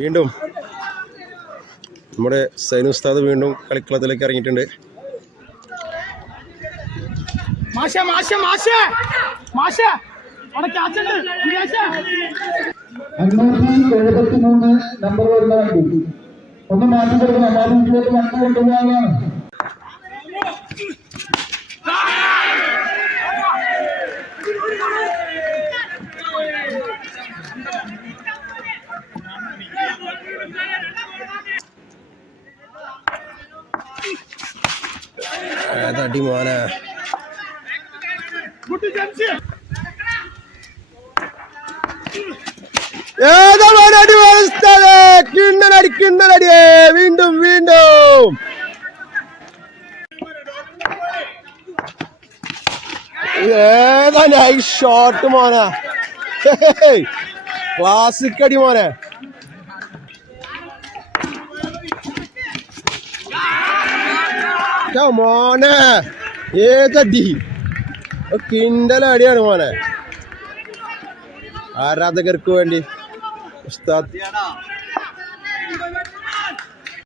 വീണ്ടും നമ്മുടെ സൈനു ഉസ്താദ് വീണ്ടും കളിക്കളത്തിലേക്ക് ഇറങ്ങിയിട്ടുണ്ട്. നമ്പർ വരുന്ന വണ്ടി ഒന്ന് മാറ്റി കൊടുക്കണം. മാറ്റിയിലേക്ക് വണ്ടി കൊണ്ടുപോകാനാണ്. ഏതടി മോനെ, ഏതാ മോനടി ഉസ്താദേ, കിണ്ണനടിക്കുന്നടിയേ വീണ്ടും വീണ്ടും. ഏതാ നൈസ് ഷോട്ട് മോനെ, ക്ലാസിക് അടി മോനെ. മോനെ ഏതടി, കിണ്ടലടിയാണ് മോനെ. ആരാധകർക്ക് വേണ്ടി ഉസ്താദ്